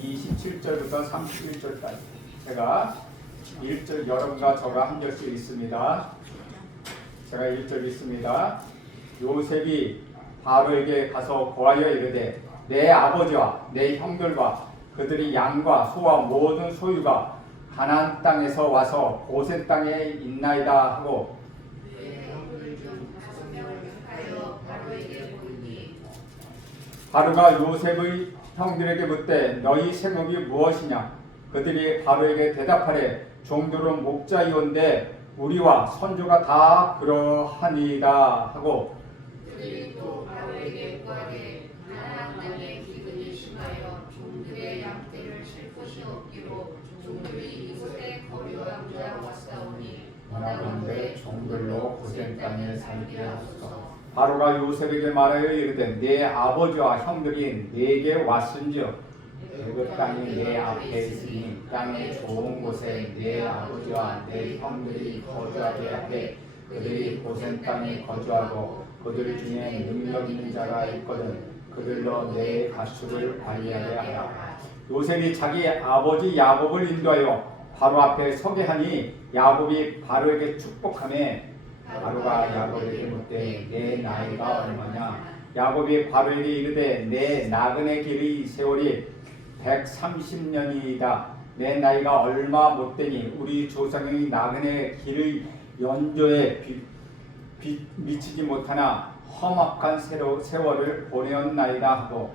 27절부터 31절까지 제가 1절 여러분과 저가 한 절씩 읽습니다. 제가 1절 읽습니다. 요셉이 바로에게 가서 고하여 이르되 내 아버지와 내 형들과 그들이 양과 소와 모든 소유가 가나안 땅에서 와서 고센 땅에 있나이다 하고 바로가 요셉의 형들에게 묻되 너희 생업이 무엇이냐? 그들이 바로에게 대답하되 종들은 목자이온데 우리와 선조가 다 그러하니이다 하고 그들이 또 바로에게 구하되 가나안 땅에 기근이 심하여 종들의 양떼를 칠 곳이 없기로 종들이 이곳에 거류하고자 왔사오니 원하건대 종들로 고센 땅에 살게 하소서. 바로가 요셉에게 말하여 이르되 내 아버지와 형들이 내게 왔은즉 그 땅이 내 앞에 있으니 땅의 좋은 곳에 내 아버지와 내 형들이 거주하게 하되 그들이 고센 땅에 거주하고 그들 중에 능력 있는 자가 있거든 그들로 내 가축을 관리하게 하라. 요셉이 자기 아버지 야곱을 인도하여 바로 앞에 서게 하니 야곱이 바로에게 축복하며 바로가 야곱에게 묻되 내 나이가 얼마냐? 야곱이 바로에게 이르되 내 나그네 길의 세월이 130년이다. 내 나이가 얼마 못되니 우리 조상의 나그네 길의 연조에 미치지 못하나 험악한 세월을 보내었나이다 하고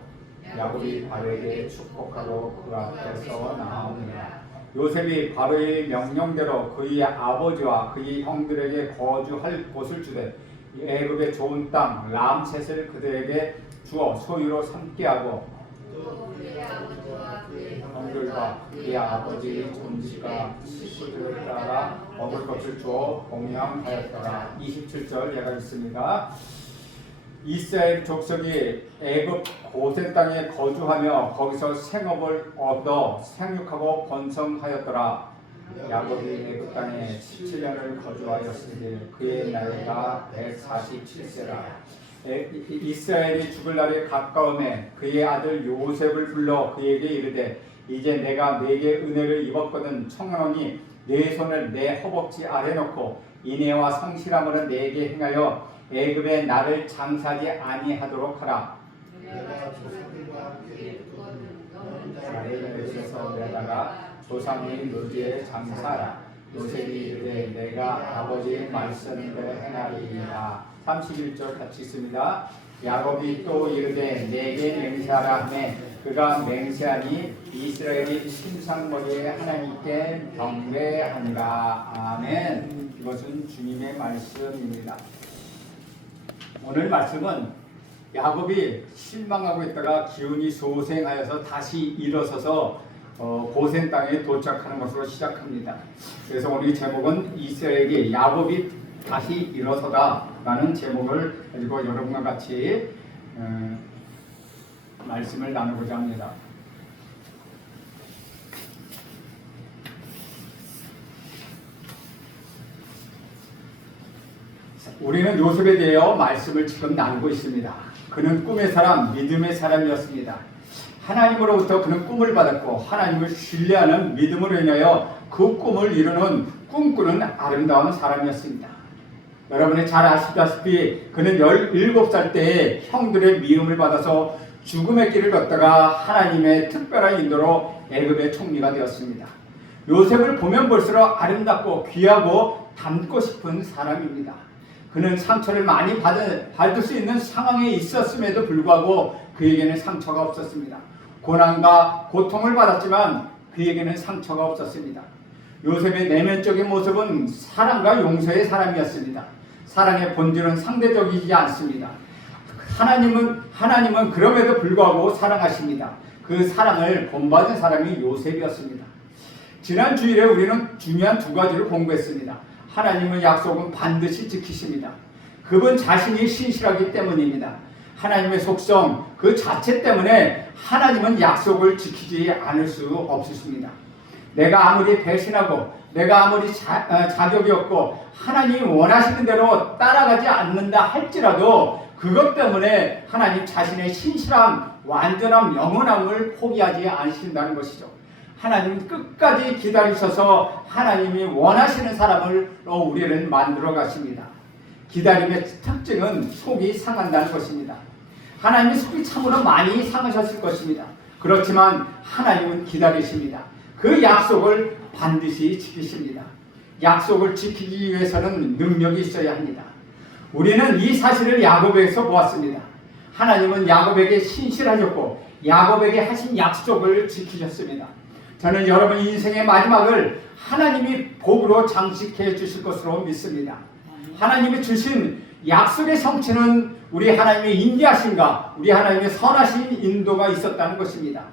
야곱이 바로에게 축복하고 그 앞에서 나오니라. 요셉이 바로의 명령대로 그의 아버지와 그의 형들에게 거주할 곳을 주되 애굽의 좋은 땅 람셋을 그들에게 주어 소유로 삼게 하고 또 그의 아버지와 그의 형들과 그의 아버지의 존지가 식구들을 따라 먹을 것을 주어 공양하였더라. 27절 제가 읽습니다. 이스라엘 족속이 애굽 고센 땅에 거주하며 거기서 생업을 얻어 생육하고 번성하였더라. 야곱이 애굽 땅에 17년을 거주하였으니 그의 나이가 147세라. 이스라엘이 죽을 날이 가까움에 그의 아들 요셉을 불러 그에게 이르되 이제 내가 네게 은혜를 입었거든 청하노니 네 손을 내 허벅지 아래 놓고 인애와 성실함으로 내게 행하여 애굽에 나를 장사하지 아니하도록 하라. 내가 조상들과 함께 두거든 너는 나를 내셔서 내다가 조상의 노지에 장사하라. 요셉이 이르되 내가 아버지의 말씀대로 행하리이다. 31절 같이 있습니다. 야곱이 또 이르되 내게 맹세하라 하매 그가 맹세하니 이스라엘이 침상머리에 하나님께 경배하니라. 아멘. 이것은 주님의 말씀입니다. 오늘 말씀은 야곱이 실망하고 있다가 기운이 소생하여서 다시 일어서서 고센 땅에 도착하는 것으로 시작합니다. 그래서 오늘 제목은 이스라엘에게 야곱이 다시 일어서다라는 제목을 가지고 여러분과 같이 말씀을 나누고자 합니다. 우리는 요셉에 대하여 말씀을 지금 나누고 있습니다. 그는 꿈의 사람, 믿음의 사람이었습니다. 하나님으로부터 그는 꿈을 받았고 하나님을 신뢰하는 믿음으로 인하여 그 꿈을 이루는 꿈꾸는 아름다운 사람이었습니다. 여러분이 잘 아시다시피 그는 17살 때에 형들의 미움을 받아서 죽음의 길을 걷다가 하나님의 특별한 인도로 애굽의 총리가 되었습니다. 요셉을 보면 볼수록 아름답고 귀하고 닮고 싶은 사람입니다. 그는 상처를 많이 받을 수 있는 상황에 있었음에도 불구하고 그에게는 상처가 없었습니다. 고난과 고통을 받았지만 그에게는 상처가 없었습니다. 요셉의 내면적인 모습은 사랑과 용서의 사람이었습니다. 사랑의 본질은 상대적이지 않습니다. 하나님은 그럼에도 불구하고 사랑하십니다. 그 사랑을 본받은 사람이 요셉이었습니다. 지난 주일에 우리는 중요한 두 가지를 공부했습니다. 하나님의 약속은 반드시 지키십니다. 그분 자신이 신실하기 때문입니다. 하나님의 속성 그 자체 때문에 하나님은 약속을 지키지 않을 수 없으십니다. 내가 아무리 배신하고 내가 아무리 자격이 없고 하나님이 원하시는 대로 따라가지 않는다 할지라도 그것 때문에 하나님 자신의 신실함, 완전함, 영원함을 포기하지 않으신다는 것이죠. 하나님 끝까지 기다리셔서 하나님이 원하시는 사람으로 우리를 만들어 가십니다. 기다림의 특징은 속이 상한다는 것입니다. 하나님의 속이 참으로 많이 상하셨을 것입니다. 그렇지만 하나님은 기다리십니다. 그 약속을 반드시 지키십니다. 약속을 지키기 위해서는 능력이 있어야 합니다. 우리는 이 사실을 야곱에서 보았습니다. 하나님은 야곱에게 신실하셨고 야곱에게 하신 약속을 지키셨습니다. 저는 여러분 인생의 마지막을 하나님이 복으로 장식해 주실 것으로 믿습니다. 하나님이 주신 약속의 성취는 우리 하나님의 인자하심과 우리 하나님의 선하신 인도가 있었다는 것입니다.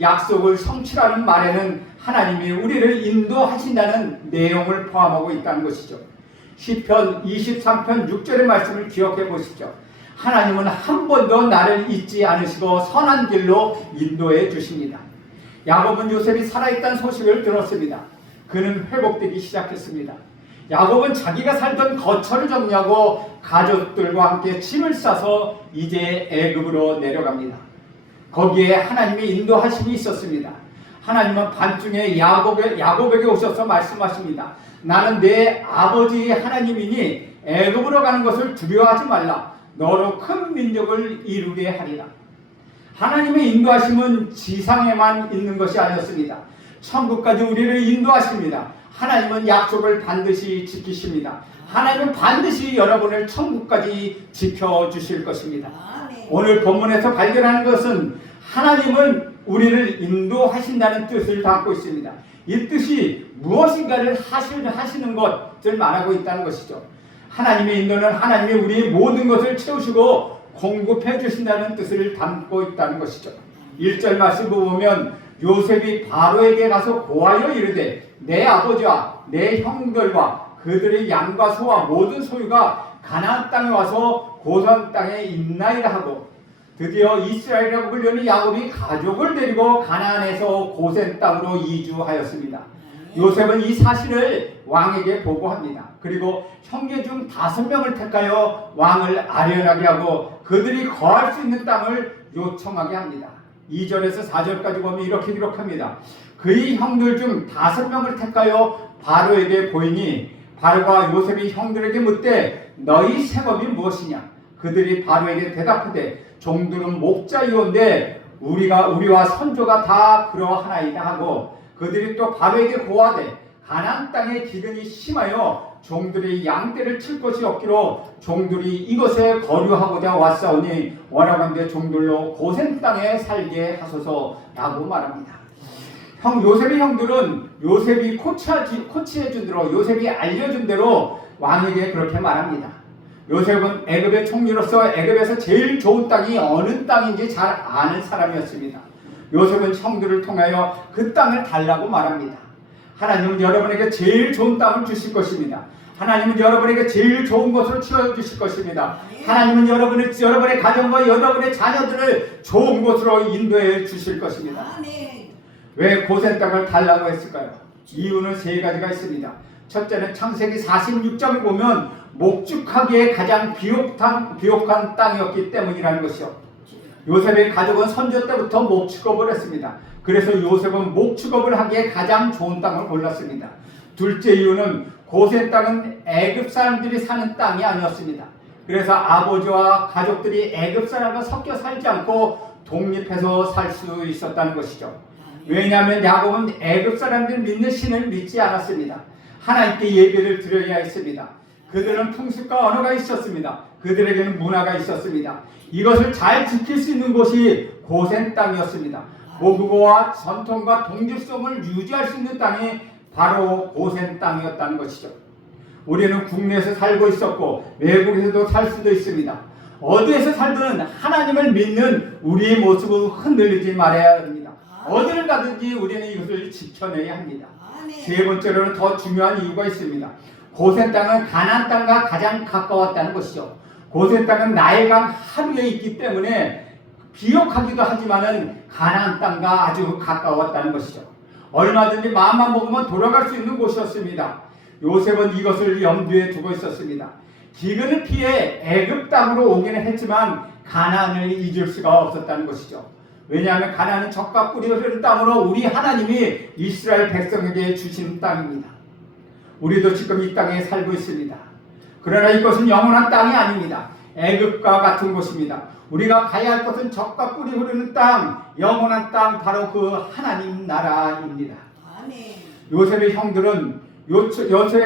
약속을 성취라는 말에는 하나님이 우리를 인도하신다는 내용을 포함하고 있다는 것이죠. 시편 23편 6절의 말씀을 기억해 보십시오. 하나님은 한 번도 나를 잊지 않으시고 선한 길로 인도해 주십니다. 야곱은 요셉이 살아있다는 소식을 들었습니다. 그는 회복되기 시작했습니다. 야곱은 자기가 살던 거처를 정리하고 가족들과 함께 짐을 싸서 이제 애굽으로 내려갑니다. 거기에 하나님의 인도하심이 있었습니다. 하나님은 밤중에 야곱에게 오셔서 말씀하십니다. 나는 내 아버지의 하나님이니 애굽으로 가는 것을 두려워하지 말라. 너로 큰 민족을 이루게 하리라. 하나님의 인도하심은 지상에만 있는 것이 아니었습니다. 천국까지 우리를 인도하십니다. 하나님은 약속을 반드시 지키십니다. 하나님은 반드시 여러분을 천국까지 지켜주실 것입니다. 오늘 본문에서 발견하는 것은 하나님은 우리를 인도하신다는 뜻을 담고 있습니다. 이 뜻이 무엇인가를 하시는 것을 말하고 있다는 것이죠. 하나님의 인도는 하나님이 우리의 모든 것을 채우시고 공급해 주신다는 뜻을 담고 있다는 것이죠. 1절 말씀을 보면 요셉이 바로에게 가서 고하여 이르되 내 아버지와 내 형들과 그들의 양과 소와 모든 소유가 가나안 땅에 와서 고선 땅에 있나이다 하고 드디어 이스라엘이라고 불리는 야곱이 가족을 데리고 가나안에서 고센 땅으로 이주하였습니다. 요셉은 이 사실을 왕에게 보고합니다. 그리고 형제 중 5명을 택하여 왕을 아련하게 하고 그들이 거할 수 있는 땅을 요청하게 합니다. 2절에서 4절까지 보면 이렇게 기록합니다. 그의 형들 중 5명을 택하여 바로에게 보이니 바로가 요셉이 형들에게 묻되 너희 생업이 무엇이냐? 그들이 바로에게 대답하되 종들은 목자이온데 우리와 선조가 다 그러하나이다 하고 그들이 또 바로에게 고하되 가나안 땅에 기근이 심하여 종들이 양떼를 칠 것이 없기로 종들이 이것에 거류하고자 왔사오니 원하건대 종들로 고센 땅에 살게 하소서라고 말합니다. 요셉의 형들은 요셉이 코치해 준 대로 요셉이 알려준 대로 왕에게 그렇게 말합니다. 요셉은 애굽의 총리로서 애굽에서 제일 좋은 땅이 어느 땅인지 잘 아는 사람이었습니다. 요셉은 형들을 통하여 그 땅을 달라고 말합니다. 하나님은 여러분에게 제일 좋은 땅을 주실 것입니다. 하나님은 여러분에게 제일 좋은 것으로 채워주실 것입니다. 하나님은 여러분의 가정과 여러분의 자녀들을 좋은 곳으로 인도해 주실 것입니다. 왜 고센 땅을 달라고 했을까요? 이유는 3가지가 있습니다. 첫째는 창세기 46장을 보면 목축하기에 가장 비옥한 땅이었기 때문이라는 것이요. 요셉의 가족은 선조 때부터 목축업을 했습니다. 그래서 요셉은 목축업을 하기에 가장 좋은 땅을 골랐습니다. 둘째 이유는 고센 땅은 애굽 사람들이 사는 땅이 아니었습니다. 그래서 아버지와 가족들이 애굽 사람과 섞여 살지 않고 독립해서 살 수 있었다는 것이죠. 왜냐하면 야곱은 애굽 사람들이 믿는 신을 믿지 않았습니다. 하나님께 예배를 드려야 했습니다. 그들은 풍습과 언어가 있었습니다. 그들에게는 문화가 있었습니다. 이것을 잘 지킬 수 있는 곳이 고센 땅이었습니다. 모국어와 전통과 동질성을 유지할 수 있는 땅이 바로 고센 땅이었다는 것이죠. 우리는 국내에서 살고 있었고 외국에서도 살 수도 있습니다. 어디에서 살든 하나님을 믿는 우리의 모습을 흔들리지 말아야 합니다. 어디를 가든지 우리는 이것을 지켜내야 합니다. 3번째로는 더 중요한 이유가 있습니다. 고센 땅은 가나안 땅과 가장 가까웠다는 것이죠. 고센 땅은 나일강 하류에 있기 때문에 비옥하기도 하지만은 가나안 땅과 아주 가까웠다는 것이죠. 얼마든지 마음만 먹으면 돌아갈 수 있는 곳이었습니다. 요셉은 이것을 염두에 두고 있었습니다. 기근을 피해 애굽 땅으로 오기는 했지만 가나안을 잊을 수가 없었다는 것이죠. 왜냐하면 가나안은 젖과 꿀이 흐르는 땅으로 우리 하나님이 이스라엘 백성에게 주신 땅입니다. 우리도 지금 이 땅에 살고 있습니다. 그러나 이것은 영원한 땅이 아닙니다. 애굽과 같은 곳입니다. 우리가 가야 할 곳은 젖과 꿀이 흐르는 땅, 영원한 땅, 바로 그 하나님 나라입니다. 요셉의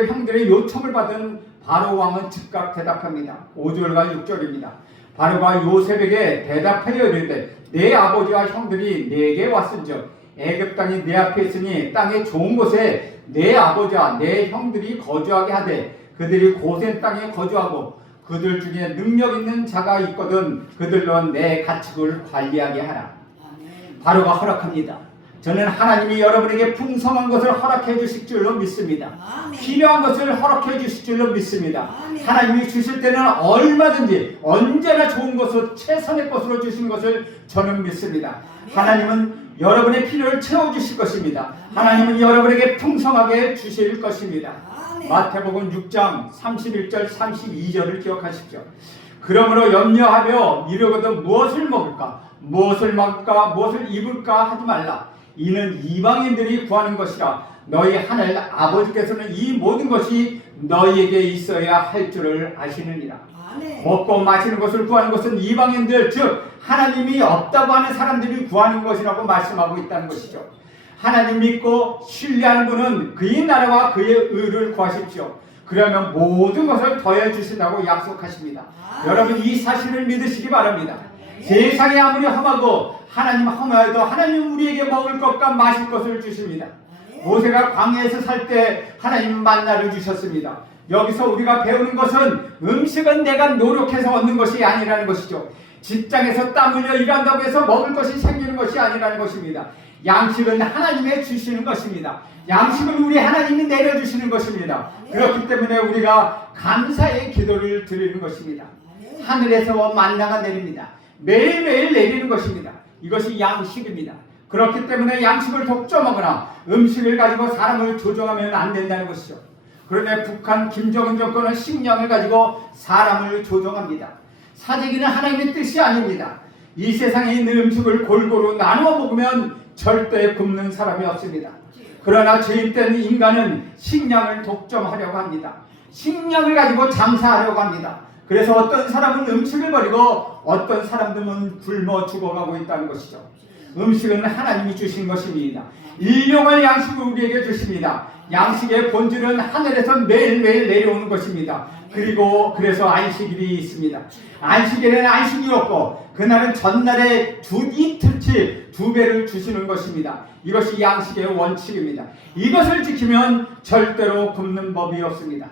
형들의 요청을 받은 바로 왕은 즉각 대답합니다. 5절과 6절입니다. 바로가 요셉에게 대답하여 이르되 내 아버지와 형들이 내게 왔은즉 애굽 땅이 내 앞에 있으니 땅의 좋은 곳에 내 아버지와 내 형들이 거주하게 하되 그들이 고센 땅에 거주하고 그들 중에 능력 있는 자가 있거든 그들로 내 가축을 관리하게 하라. 바로가 허락합니다. 저는 하나님이 여러분에게 풍성한 것을 허락해 주실 줄로 믿습니다. 필요한 것을 허락해 주실 줄로 믿습니다. 하나님이 주실 때는 얼마든지 언제나 좋은 것을 최선의 것으로 주신 것을 저는 믿습니다. 하나님은 여러분의 필요를 채워주실 것입니다. 하나님은 여러분에게 풍성하게 주실 것입니다. 마태복음 6장 31절 32절을 기억하십시오. 그러므로 염려하며 이르거든 무엇을 먹을까 무엇을 마실까 무엇을 입을까 하지 말라. 이는 이방인들이 구하는 것이라. 너희 하늘 아버지께서는 이 모든 것이 너희에게 있어야 할 줄을 아시느니라. 먹고 마시는 것을 구하는 것은 이방인들 즉 하나님이 없다고 하는 사람들이 구하는 것이라고 말씀하고 있다는 것이죠. 하나님 믿고 신뢰하는 분은 그의 나라와 그의 의를 구하십시오. 그러면 모든 것을 더해 주신다고 약속하십니다. 여러분 이 사실을 믿으시기 바랍니다. 세상이 아무리 험하고 하나님 험하여도 하나님 우리에게 먹을 것과 마실 것을 주십니다. 모세가 광야에서 살 때 하나님 만나를 주셨습니다. 여기서 우리가 배우는 것은 음식은 내가 노력해서 얻는 것이 아니라는 것이죠. 직장에서 땀 흘려 일한다고 해서 먹을 것이 생기는 것이 아니라는 것입니다. 양식은 하나님의 주시는 것입니다. 양식은 우리 하나님이 내려주시는 것입니다. 그렇기 때문에 우리가 감사의 기도를 드리는 것입니다. 하늘에서 만나가 내립니다. 매일매일 내리는 것입니다. 이것이 양식입니다. 그렇기 때문에 양식을 독점하거나 음식을 가지고 사람을 조종하면 안 된다는 것이죠. 그런데 북한 김정은 정권은 식량을 가지고 사람을 조종합니다. 사재기는 하나님의 뜻이 아닙니다. 이 세상에 있는 음식을 골고루 나누어 먹으면 절대 굶는 사람이 없습니다. 그러나 죄인된 인간은 식량을 독점하려고 합니다. 식량을 가지고 장사하려고 합니다. 그래서 어떤 사람은 음식을 버리고 어떤 사람들은 굶어 죽어가고 있다는 것이죠. 음식은 하나님이 주신 것입니다. 일용할 양식을 우리에게 주십니다. 양식의 본질은 하늘에서 매일매일 내려오는 것입니다. 그리고 그래서 안식일이 있습니다. 안식일에는 안식이 없고 그날은 전날에 이틀치 2배를 주시는 것입니다. 이것이 양식의 원칙입니다. 이것을 지키면 절대로 굶는 법이 없습니다.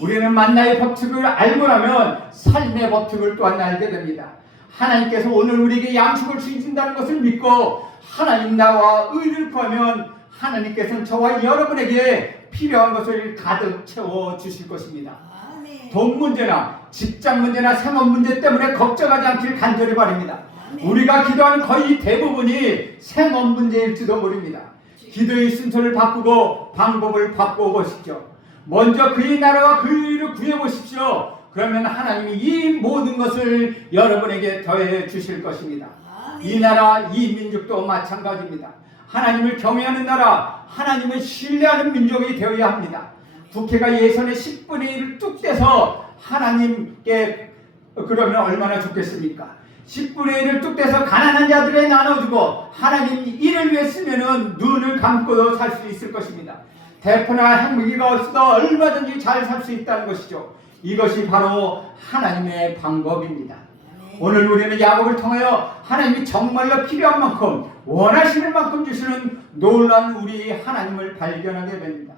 우리는 만나의 법칙을 알고 나면 삶의 법칙을 또한 알게 됩니다. 하나님께서 오늘 우리에게 양식을 주신다는 것을 믿고 하나님 나와 의를 구하면 하나님께서는 저와 여러분에게 필요한 것을 가득 채워 주실 것입니다. 돈 문제나 직장 문제나 생업 문제 때문에 걱정하지 않길 간절히 바랍니다. 우리가 기도하는 거의 대부분이 생업 문제일지도 모릅니다. 기도의 순서를 바꾸고 방법을 바꾸어 보십시오. 먼저 그의 나라와 그의 의를 구해 보십시오. 그러면 하나님이 이 모든 것을 여러분에게 더해 주실 것입니다. 이 나라, 이 민족도 마찬가지입니다. 하나님을 경외하는 나라, 하나님을 신뢰하는 민족이 되어야 합니다. 국회가 예산의 10분의 1을 뚝 떼서 하나님께 그러면 얼마나 좋겠습니까? 10분의 1을 뚝 떼서 가난한 자들에 나눠주고 하나님 이를 위해 쓰면은 눈을 감고도 살 수 있을 것입니다. 대포나 핵무기가 없어도 얼마든지 잘 살 수 있다는 것이죠. 이것이 바로 하나님의 방법입니다. 오늘 우리는 야곱을 통하여 하나님이 정말로 필요한 만큼 원하시는 만큼 주시는 놀라운 우리 하나님을 발견하게 됩니다.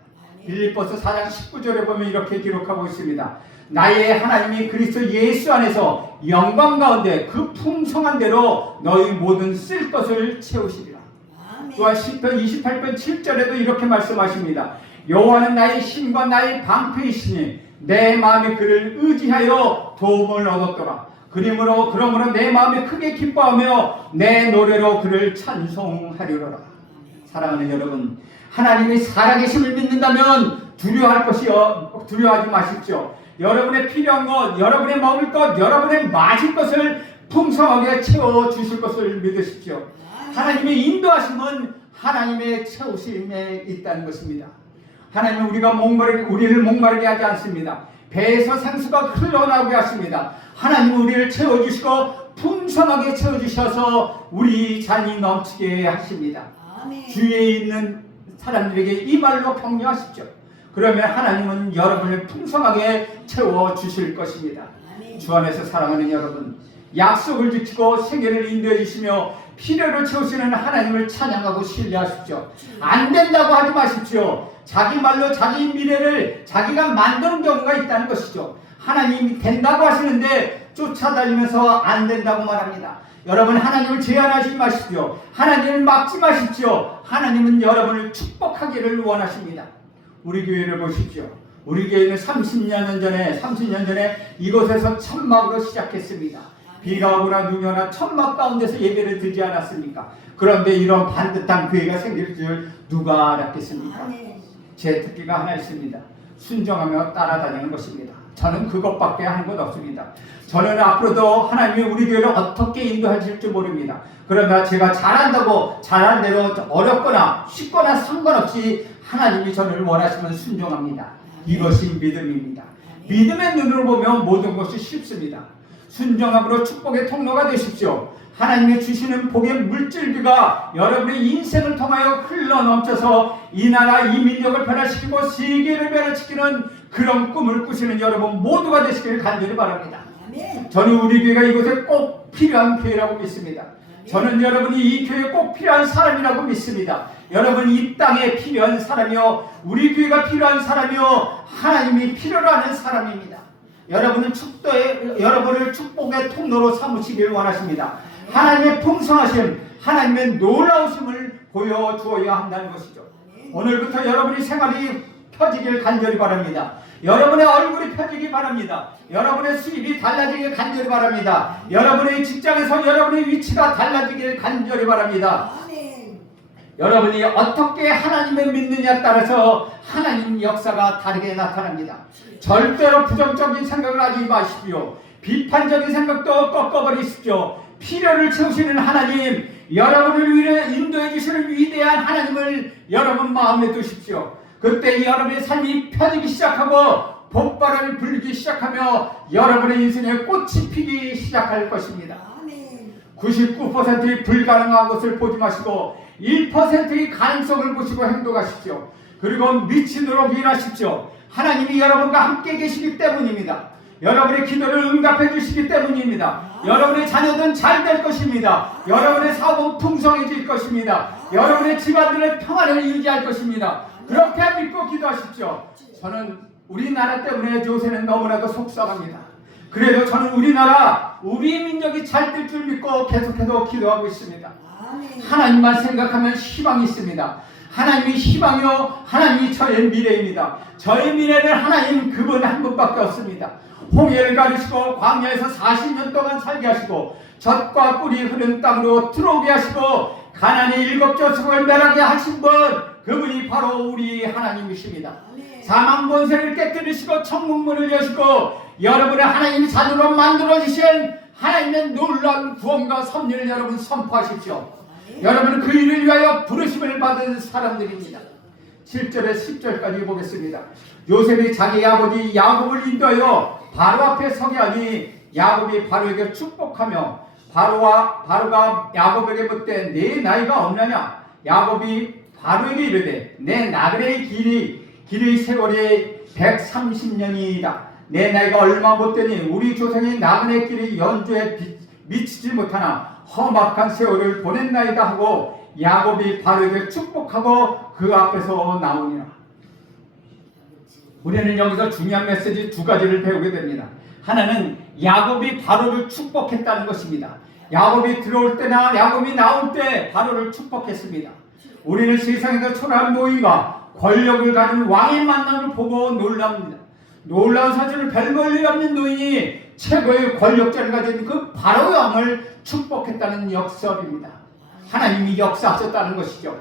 빌립보서 4장 19절에 보면 이렇게 기록하고 있습니다. 나의 하나님이 그리스도 예수 안에서 영광 가운데 그 풍성한 대로 너희 모든 쓸 것을 채우시리라. 또한 시편 28편 7절에도 이렇게 말씀하십니다. 여호와는 나의 힘과 나의 방패이시니 내 마음이 그를 의지하여 도움을 얻었더라. 그러므로 내 마음이 크게 기뻐하며 내 노래로 그를 찬송하리로라. 사랑하는 여러분, 하나님이 살아계심을 믿는다면 두려워하지 마십시오. 여러분의 필요한 것, 여러분의 먹을 것, 여러분의 마실 것을 풍성하게 채워주실 것을 믿으십시오. 하나님의 인도하심은 하나님의 채우심에 있다는 것입니다. 하나님은 우리를 목마르게 하지 않습니다. 배에서 생수가 흘러나오게 하십니다. 하나님은 우리를 채워주시고 풍성하게 채워주셔서 우리 잔이 넘치게 하십니다. 주위에 있는 사람들에게 이 말로 격려하십시오. 그러면 하나님은 여러분을 풍성하게 채워주실 것입니다. 주 안에서 사랑하는 여러분, 약속을 지키고 세계를 인도해 주시며 필요를 채우시는 하나님을 찬양하고 신뢰하십시오. 안 된다고 하지 마십시오. 자기 말로 자기 미래를 자기가 만드는 경우가 있다는 것이죠. 하나님이 된다고 하시는데 쫓아다니면서 안 된다고 말합니다. 여러분, 하나님을 제한하지 마십시오. 하나님을 막지 마십시오. 하나님은 여러분을 축복하기를 원하십니다. 우리 교회를 보십시오. 우리 교회는 30년 전에 이곳에서 천막으로 시작했습니다. 비가 오거나 눈이 오나 천막 가운데서 예배를 드리지 않았습니까? 그런데 이런 반듯한 교회가 생길 줄 누가 알았겠습니까? 제 특기가 하나 있습니다. 순종하며 따라다니는 것입니다. 저는 그것밖에 하는 것 없습니다. 저는 앞으로도 하나님이 우리 교회를 어떻게 인도하실지 모릅니다. 그러나 제가 잘한다고 잘한 대로 어렵거나 쉽거나 상관없이 하나님이 저를 원하시면 순종합니다. 이것이 믿음입니다. 믿음의 눈으로 보면 모든 것이 쉽습니다. 순종함으로 축복의 통로가 되십시오. 하나님이 주시는 복의 물줄기가 여러분의 인생을 통하여 흘러넘쳐서 이 나라 이 민족을 변화시키고 세계를 변화시키는 그런 꿈을 꾸시는 여러분 모두가 되시기를 간절히 바랍니다. 저는 우리 교회가 이곳에 꼭 필요한 교회라고 믿습니다. 저는 여러분이 이 교회에 꼭 필요한 사람이라고 믿습니다. 여러분 이 땅에 필요한 사람이요, 우리 교회가 필요한 사람이요, 하나님이 필요로 하는 사람입니다. 여러분을 축복의 통로로 삼으시길 원하십니다. 하나님의 풍성하심, 하나님의 놀라우심을 보여주어야 한다는 것이죠. 오늘부터 여러분의 생활이 펴지길 간절히 바랍니다. 여러분의 얼굴이 펴지기 바랍니다. 여러분의 수입이 달라지길 간절히 바랍니다. 여러분의 직장에서 여러분의 위치가 달라지길 간절히 바랍니다. 여러분이 어떻게 하나님을 믿느냐에 따라서 하나님 역사가 다르게 나타납니다. 절대로 부정적인 생각을 하지 마십시오. 비판적인 생각도 꺾어버리십시오. 필요를 채우시는 하나님, 여러분을 위해 인도해 주시는 위대한 하나님을 여러분 마음에 두십시오. 그때 여러분의 삶이 펴지기 시작하고 봄바람이 불기 시작하며 여러분의 인생에 꽃이 피기 시작할 것입니다. 99%의 불가능한 것을 보지 마시고 1%의 가능성을 보시고 행동하십시오. 그리고 미치도록 일하십시오. 하나님이 여러분과 함께 계시기 때문입니다. 여러분의 기도를 응답해 주시기 때문입니다. 여러분의 자녀들은 잘 될 것입니다. 여러분의 사업은 풍성해질 것입니다. 여러분의 집안들은 평안을 유지할 것입니다. 그렇게 믿고 기도하십시오. 저는 우리나라 때문에 요새는 너무나도 속상합니다. 그래도 저는 우리나라, 우리 민족이 잘 될 줄 믿고 계속해서 기도하고 있습니다. 하나님만 생각하면 희망이 있습니다. 하나님이 희망이요, 하나님이 저의 미래입니다. 저의 미래는 하나님 그분 한 분밖에 없습니다. 홍해를 가르시고 광야에서 40년 동안 살게 하시고 젖과 꿀이 흐르는 땅으로 들어오게 하시고 가나안의 7족속을 멸하게 하신 분, 그분이 바로 우리 하나님이십니다. 사망 권세를 깨뜨리시고 천국문을 여시고 여러분의 하나님 자녀로 만들어주신 하나님의 놀라운 구원과 섭리를 여러분 선포하십시오. 여러분은 그 일을 위하여 부르심을 받은 사람들입니다. 7절에 10절까지 보겠습니다. 요셉이 자기 아버지 야곱을 인도하여 바로 앞에 서게 하니 야곱이 바로에게 축복하며 바로가 야곱에게 묻되 네 나이가 없느냐? 야곱이 바로에게 이르되 내 나그네의 길의 세월이 130년이다. 내 나이가 얼마 못되니 우리 조상이 나그네 길의 연주에 미치지 못하나 험악한 세월을 보냈나이다 하고 야곱이 바로에게 축복하고 그 앞에서 나오니라. 우리는 여기서 중요한 메시지 두 가지를 배우게 됩니다. 하나는 야곱이 바로를 축복했다는 것입니다. 야곱이 들어올 때나 야곱이 나올 때 바로를 축복했습니다. 우리는 세상에서 초라한 노인과 권력을 가진 왕의 만남을 보고 놀랍니다. 놀라운 사실을 별볼일 없는 노인이 최고의 권력자를 가진 그 바로의 왕을 축복했다는 역설입니다. 하나님이 역사하셨다는 것이죠.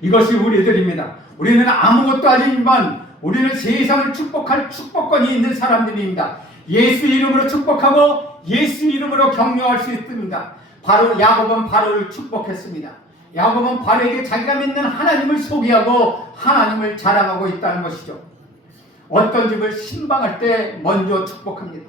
이것이 우리들입니다. 우리는 아무것도 아니지만 우리는 세상을 축복할 축복권이 있는 사람들입니다. 예수 이름으로 축복하고 예수 이름으로 격려할 수 있습니다. 바로 야곱은 바로를 축복했습니다. 야곱은 바로에게 자기가 믿는 하나님을 소개하고 하나님을 자랑하고 있다는 것이죠. 어떤 집을 신방할 때 먼저 축복합니다.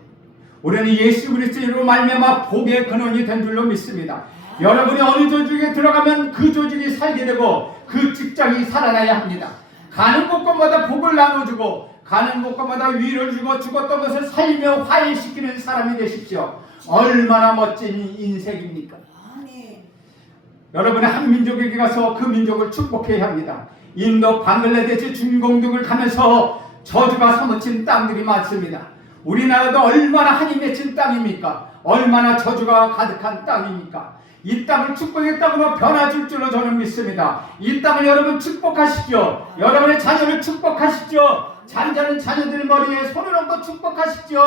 우리는 예수 그리스도로 말미암아 복의 근원이 된 줄로 믿습니다. 여러분이 어느 조직에 들어가면 그 조직이 살게 되고 그 직장이 살아나야 합니다. 가는 곳곳마다 복을 나눠주고 가는 곳곳마다 위를 주고 죽었던 것을 살며 화해시키는 사람이 되십시오. 얼마나 멋진 인생입니까? 여러분의 한 민족에게 가서 그 민족을 축복해야 합니다. 인도, 방글라데시, 중공 등을 가면서 저주가 사무친 땅들이 많습니다. 우리나라도 얼마나 한이 맺힌 땅입니까? 얼마나 저주가 가득한 땅입니까? 이 땅을 축복의 땅으로 변화줄 줄로 저는 믿습니다. 이 땅을 여러분 축복하십시오. 여러분의 자녀를 축복하십시오. 잠자는 자녀들 머리에 손을 얹고 축복하십시오.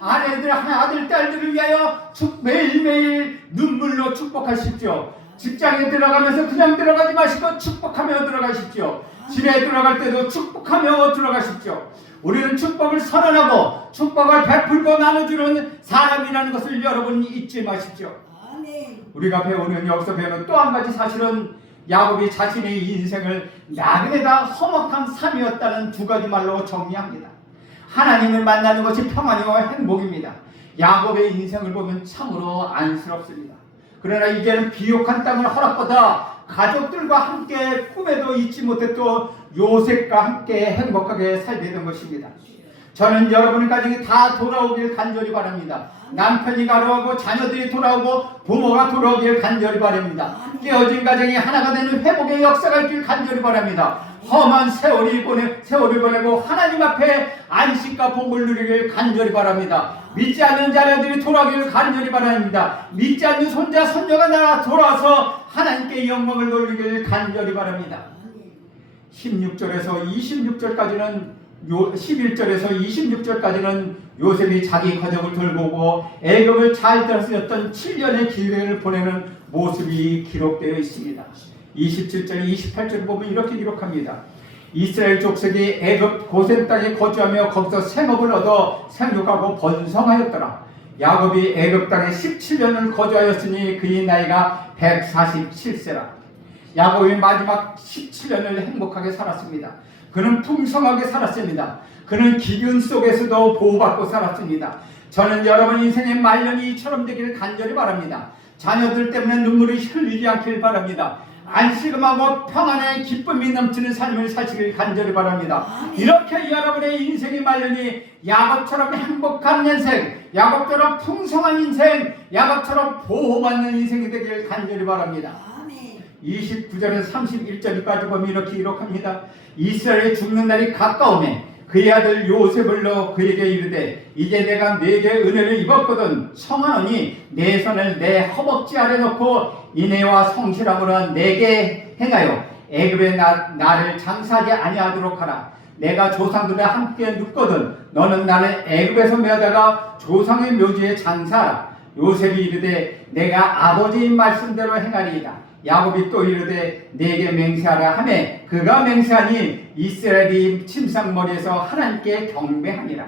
아내들, 아들, 딸들을 위하여 매일매일 눈물로 축복하십시오. 직장에 들어가면서 그냥 들어가지 마시고 축복하며 들어가십시오. 집에 들어갈 때도 축복하며 들어가십시오. 우리는 축복을 선언하고 축복을 베풀고 나눠주는 사람이라는 것을 여러분 잊지 마십시오. 우리가 배우는 여기서 배우는 또 한 가지 사실은 야곱이 자신의 인생을 나그네다 험악한 삶이었다는 두 가지 말로 정리합니다. 하나님을 만나는 것이 평안이와 행복입니다. 야곱의 인생을 보면 참으로 안쓰럽습니다. 그러나 이제는 비옥한 땅을 허락받아 가족들과 함께 꿈에도 잊지 못했던 요셉과 함께 행복하게 살게 된 것입니다. 저는 여러분의 가정이 다 돌아오길 간절히 바랍니다. 남편이 돌아오고 자녀들이 돌아오고 부모가 돌아오길 간절히 바랍니다. 깨어진 가정이 하나가 되는 회복의 역사가 있길 간절히 바랍니다. 험한 세월이 보내고 하나님 앞에 안식과 복을 누리길 간절히 바랍니다. 믿지 않는 자녀들이 돌아오기를 간절히 바랍니다. 믿지 않는 손자 손녀가 돌아와서 하나님께 영광을 돌리길 간절히 바랍니다. 16절에서 26절까지는 11절에서 26절까지는 요셉이 자기 가족을 돌보고 애굽을 잘 다스렸던 7년의 기회를 보내는 모습이 기록되어 있습니다. 27절, 28절 보면 이렇게 기록합니다. 이스라엘 족속이 애굽 고센 땅에 거주하며 거기서 생업을 얻어 생육하고 번성하였더라. 야곱이 애굽 땅에 17년을 거주하였으니 그의 나이가 147세라. 야곱이 마지막 17년을 행복하게 살았습니다. 그는 풍성하게 살았습니다. 그는 기근 속에서도 보호받고 살았습니다. 저는 여러분 인생의 말년이 이처럼 되기를 간절히 바랍니다. 자녀들 때문에 눈물을 흘리지 않길 바랍니다. 안식음하고 평안의 기쁨이 넘치는 삶을 사시길 간절히 바랍니다. 이렇게 여러분의 인생의 말년이 야곱처럼 행복한 인생, 야곱처럼 풍성한 인생, 야곱처럼 보호받는 인생이 되길 간절히 바랍니다. 29절에서 31절까지 보면 이렇게 기록합니다. 이스라엘이 죽는 날이 가까우매 그의 아들 요셉을 넣어 그에게 이르되 이제 내가 네게 은혜를 입었거든 청하노니 내 손을 내 허벅지 아래 놓고 인애와 성실함으로 내게 행하여 애굽에 나를 장사하지 아니하도록 하라. 내가 조상들과 함께 눕거든 너는 나를 애굽에서 메어다가 조상의 묘지에 장사하라. 요셉이 이르되 내가 아버지의 말씀대로 행하리이다. 야곱이 또 이르되 내게 맹세하라 하매 그가 맹세하니 이스라엘이 침상머리에서 하나님께 경배하니라.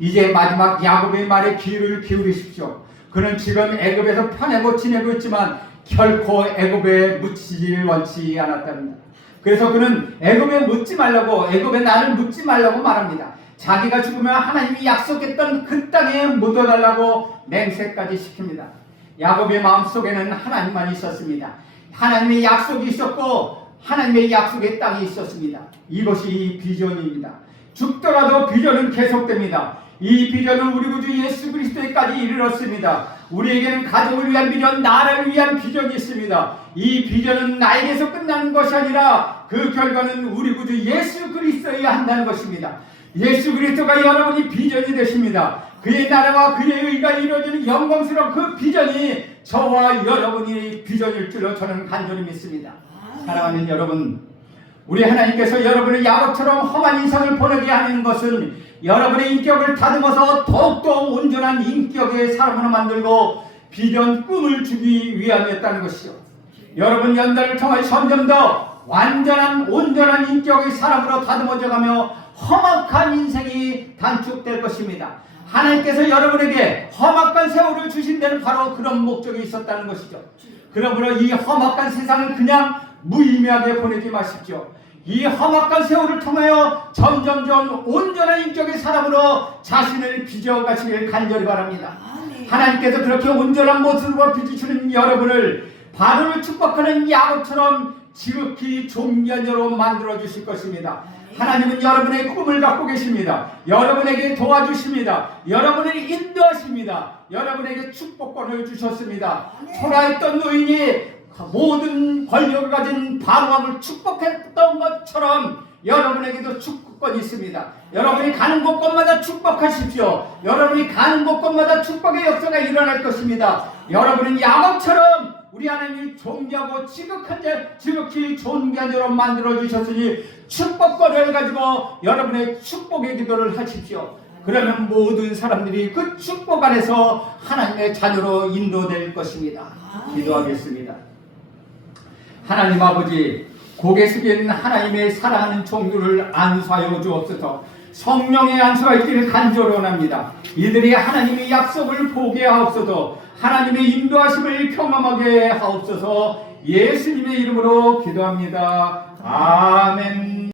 이제 마지막 야곱의 말에 귀를 기울이십시오. 그는 지금 애굽에서 편하고 지내고 있지만 결코 애굽에 묻히질 원치 않았답니다. 그래서 그는 애굽에 묻지 말라고, 애굽에 나를 묻지 말라고 말합니다. 자기가 죽으면 하나님이 약속했던 그 땅에 묻어달라고 맹세까지 시킵니다. 야곱의 마음속에는 하나님만 있었습니다. 하나님의 약속이 있었고 하나님의 약속의 땅이 있었습니다. 이것이 비전입니다. 죽더라도 비전은 계속됩니다. 이 비전은 우리 구주 예수 그리스도에까지 이르렀습니다. 우리에게는 가족을 위한 비전, 나라를 위한 비전이 있습니다. 이 비전은 나에게서 끝나는 것이 아니라 그 결과는 우리 구주 예수 그리스도여야 한다는 것입니다. 예수 그리스도가 여러분이 비전이 되십니다. 그의 나라와 그의 의가 이루어지는 영광스러운 그 비전이 저와 여러분이 비전일 줄로 저는 간절히 믿습니다. 사랑하는 여러분, 우리 하나님께서 여러분의 야곱처럼 험한 인생을 보내게 하는 것은 여러분의 인격을 다듬어서 더욱더 온전한 인격의 사람으로 만들고 비전 꿈을 주기 위함이었다는 것이요. 여러분 연단을 통해 점점 더 온전한 인격의 사람으로 다듬어져가며 험악한 인생이 단축될 것입니다. 하나님께서 여러분에게 험악한 세월을 주신 데는 바로 그런 목적이 있었다는 것이죠. 그러므로 이 험악한 세상을 그냥 무의미하게 보내지 마십시오. 이 험악한 세월을 통하여 점점점 온전한 인격의 사람으로 자신을 빚어가시길 간절히 바랍니다. 하나님께서 그렇게 온전한 모습으로 빚으시는 여러분을 바로를 축복하는 야곱처럼 지극히 존귀한 자로 만들어 주실 것입니다. 하나님은 여러분의 꿈을 갖고 계십니다. 여러분에게 도와주십니다. 여러분을 인도하십니다. 여러분에게 축복권을 주셨습니다. 초라했던 노인이 모든 권력을 가진 바로왕을 축복했던 것처럼 여러분에게도 축복권이 있습니다. 여러분이 가는 곳곳마다 축복하십시오. 여러분이 가는 곳곳마다 축복의 역사가 일어날 것입니다. 여러분은 야곱처럼 우리 하나님이 존귀하고 지극히 존귀한 자로 만들어 주셨으니 축복권을 가지고 여러분의 축복의 기도를 하십시오. 그러면 모든 사람들이 그 축복 안에서 하나님의 자녀로 인도될 것입니다. 기도하겠습니다. 하나님 아버지, 고개 숙인 하나님의 사랑하는 종들을 안수하여 주옵소서. 성령의 안수가 있기를 간절히 원합니다. 이들이 하나님의 약속을 보게 하옵소서. 하나님의 인도하심을 경험하게 하옵소서. 예수님의 이름으로 기도합니다. 아멘.